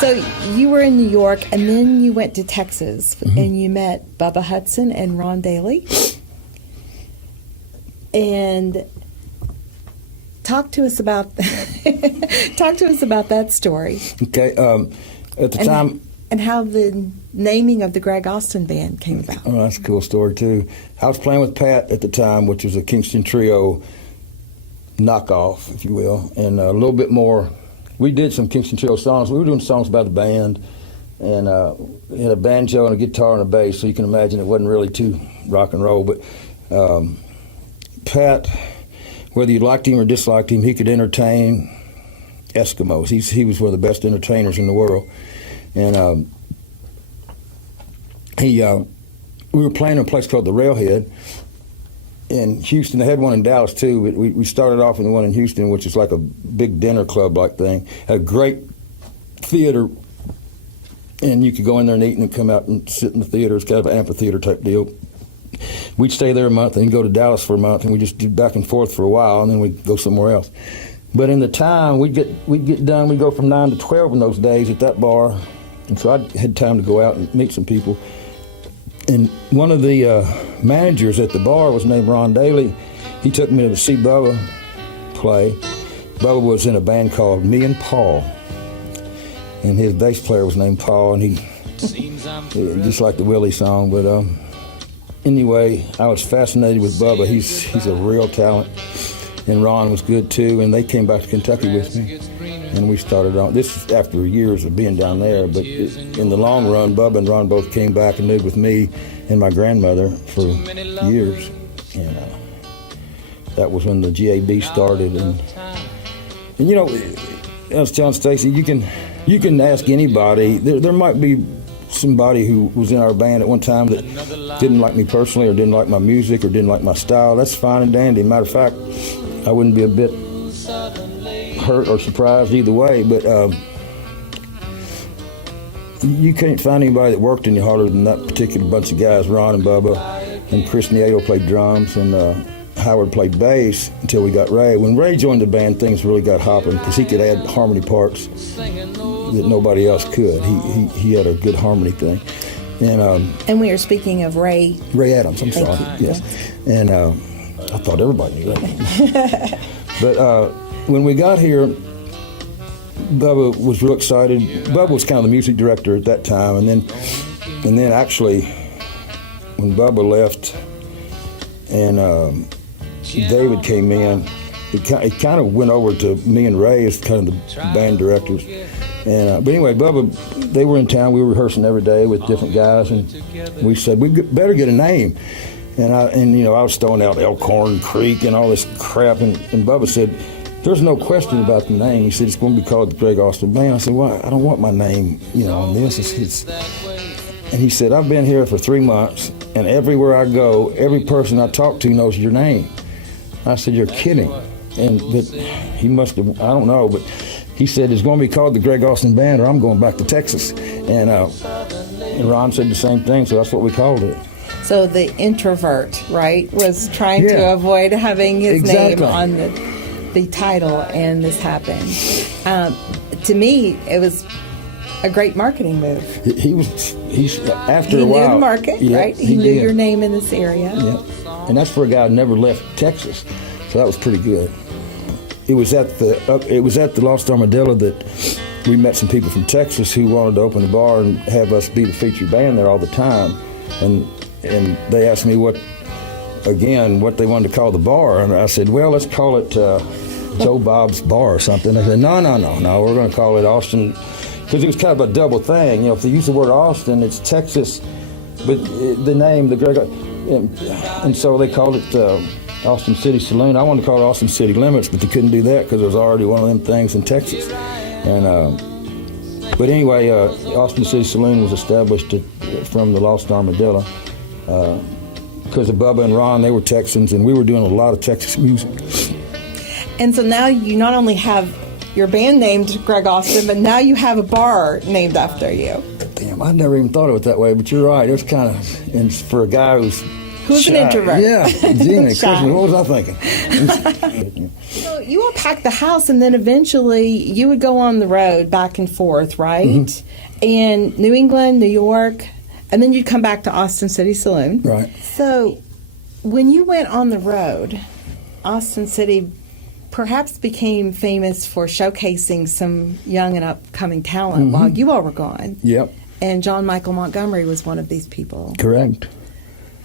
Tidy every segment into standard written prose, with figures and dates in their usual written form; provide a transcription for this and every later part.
So you were in New York, and then you went to Texas, and you met Bubba Hudson and Ron Daly. And talk to us about that story. Okay, at the time, and how the naming of the Greg Austin Band came about. Oh, that's a cool story too. I was playing with Pat at the time, which was a Kingston Trio knockoff, if you will, and a little bit more. We did some Kingston Trio songs. We were doing songs about the band, and we had a banjo and a guitar and a bass, so you can imagine it wasn't really too rock and roll. But Pat, whether you liked him or disliked him, he could entertain Eskimos. He was one of the best entertainers in the world. And we were playing in a place called the Railhead in Houston. They had one in Dallas too, but we started off in the one in Houston, which is like a big dinner club like thing. Had a great theater, and you could go in there and eat and come out and sit in the theater. It's kind of an amphitheater type deal. We'd stay there a month and go to Dallas for a month, and we just did back and forth for a while, and then we'd go somewhere else. But in the time, we'd get done. We'd go from 9 to 12 in those days at that bar, and so I had time to go out and meet some people. And one of the managers at the bar was named Ron Daly. He took me to see Bubba play. Bubba was in a band called Me and Paul, and his bass player was named Paul, and he just like the Willie song. But anyway, I was fascinated with Bubba. He's a real talent, and Ron was good too. And they came back to Kentucky with me, and we started on. This is after years of being down there, but in the long run, Bubba and Ron both came back and lived with me and my grandmother for years. And that was when the GAB started. And you know, I was telling Stacy, you can ask anybody. There might be somebody who was in our band at one time that didn't like me personally, or didn't like my music, or didn't like my style. That's fine and dandy. Matter of fact, I wouldn't be a bit hurt or surprised either way, but you can't find anybody that worked any harder than that particular bunch of guys. Ron and Bubba and Chris Nieto played drums, and Howard played bass until we got Ray. When Ray joined the band, things really got hopping because he could add harmony parts that nobody else could. He had a good harmony thing. And we are speaking of Ray Adams, I'm sorry. Yes. And I thought everybody knew that. But when we got here, Bubba was real excited. Bubba was kind of the music director at that time, and then actually, when Bubba left and David came in, it kind of went over to me and Ray as kind of the band directors. And but anyway, Bubba, they were in town. We were rehearsing every day with different guys, and we said we better get a name. And I was throwing out Elkhorn Creek and all this crap, and Bubba said, "There's no question about the name." He said, "It's going to be called the Greg Austin Band." I said, "Well, I don't want my name, on this." And he said, "I've been here for 3 months, and everywhere I go, every person I talk to knows your name." I said, "You're kidding." But he must have, I don't know, but he said, "It's going to be called the Greg Austin Band, or I'm going back to Texas." And Ron said the same thing, so that's what we called it. So the introvert, right, was trying to avoid having his name on the title, and this happened. To me, it was a great marketing move. He's after a while. He knew the market, right? He knew your name in this area. Yeah, and that's for a guy who never left Texas, so that was pretty good. It was at the Lost Armadillo that we met some people from Texas who wanted to open a bar and have us be the featured band there all the time, and they asked me what they wanted to call the bar, and I said, "Well, let's call it Joe Bob's Bar or something." They said, No, we're going to call it Austin," because it was kind of a double thing. If they use the word Austin, it's Texas, but the name, the Greg, and so they called it Austin City Saloon. I wanted to call it Austin City Limits, but they couldn't do that because there was already one of them things in Texas. And but anyway, Austin City Saloon was established from the Lost Armadillo because of Bubba and Ron. They were Texans, and we were doing a lot of Texas music. And so now you not only have your band named Greg Austin, but now you have a bar named after you. Damn, I never even thought of it that way, but you're right. It's kind of, and for a guy who's Who was an introvert. Yeah, Gina, Christmas, what was I thinking? So you all packed the house, and then eventually you would go on the road back and forth, right? Mm-hmm. And New England, New York, and then you'd come back to Austin City Saloon. Right. So when you went on the road, Austin City perhaps became famous for showcasing some young and upcoming talent while you all were gone. Yep. And John Michael Montgomery was one of these people. Correct.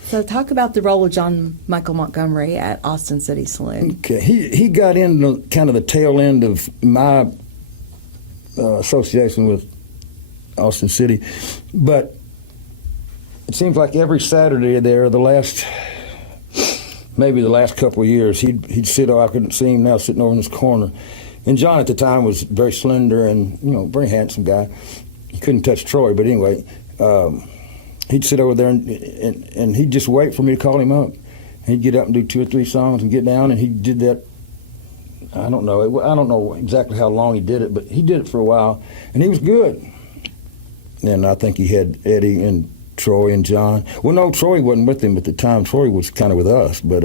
So talk about the role of John Michael Montgomery at Austin City Saloon. Okay, he got into kind of the tail end of my association with Austin City, but it seems like every Saturday there, maybe the last couple of years, he'd sit. I couldn't see him now, sitting over in this corner. And John at the time was very slender and very handsome guy. He couldn't touch Troy, but anyway. He'd sit over there and he'd just wait for me to call him up. He'd get up and do 2 or 3 songs and get down, and he did that. I don't know exactly how long he did it, but he did it for a while, and he was good. And I think he had Eddie and Troy and John. Well, no, Troy wasn't with him at the time. Troy was kind of with us, but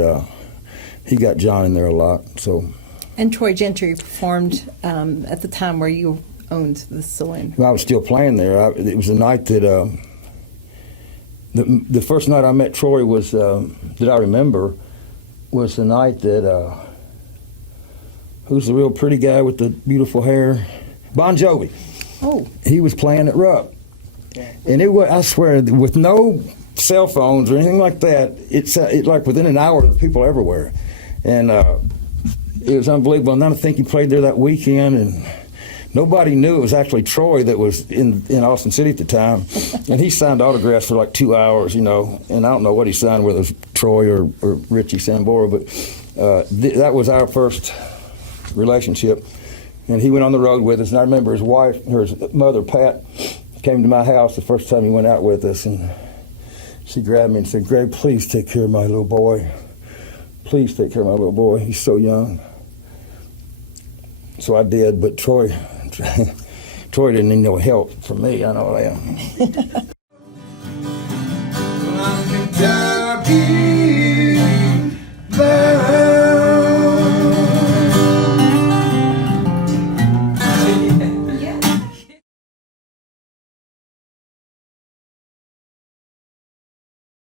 he got John in there a lot. So. And Troy Gentry performed at the time where you owned the saloon. Well, I was still playing there. It was the night that. The first night I met Troy was, that I remember, was the night that, who's the real pretty guy with the beautiful hair? Bon Jovi. Oh. He was playing at Rupp. And it was, I swear, with no cell phones or anything like that, it like within an hour, there were people everywhere. And it was unbelievable. And I think he played there that weekend, and nobody knew it was actually Troy that was in Austin City at the time. And he signed autographs for like 2 hours, and I don't know what he signed, whether it was Troy or Richie Sambora, but that was our first relationship. And he went on the road with us, and I remember his mother, Pat, came to my house the first time he went out with us, and she grabbed me and said, "Greg, please take care of my little boy. Please take care of my little boy. He's so young." So I did, but Troy didn't need no help from me, I know that.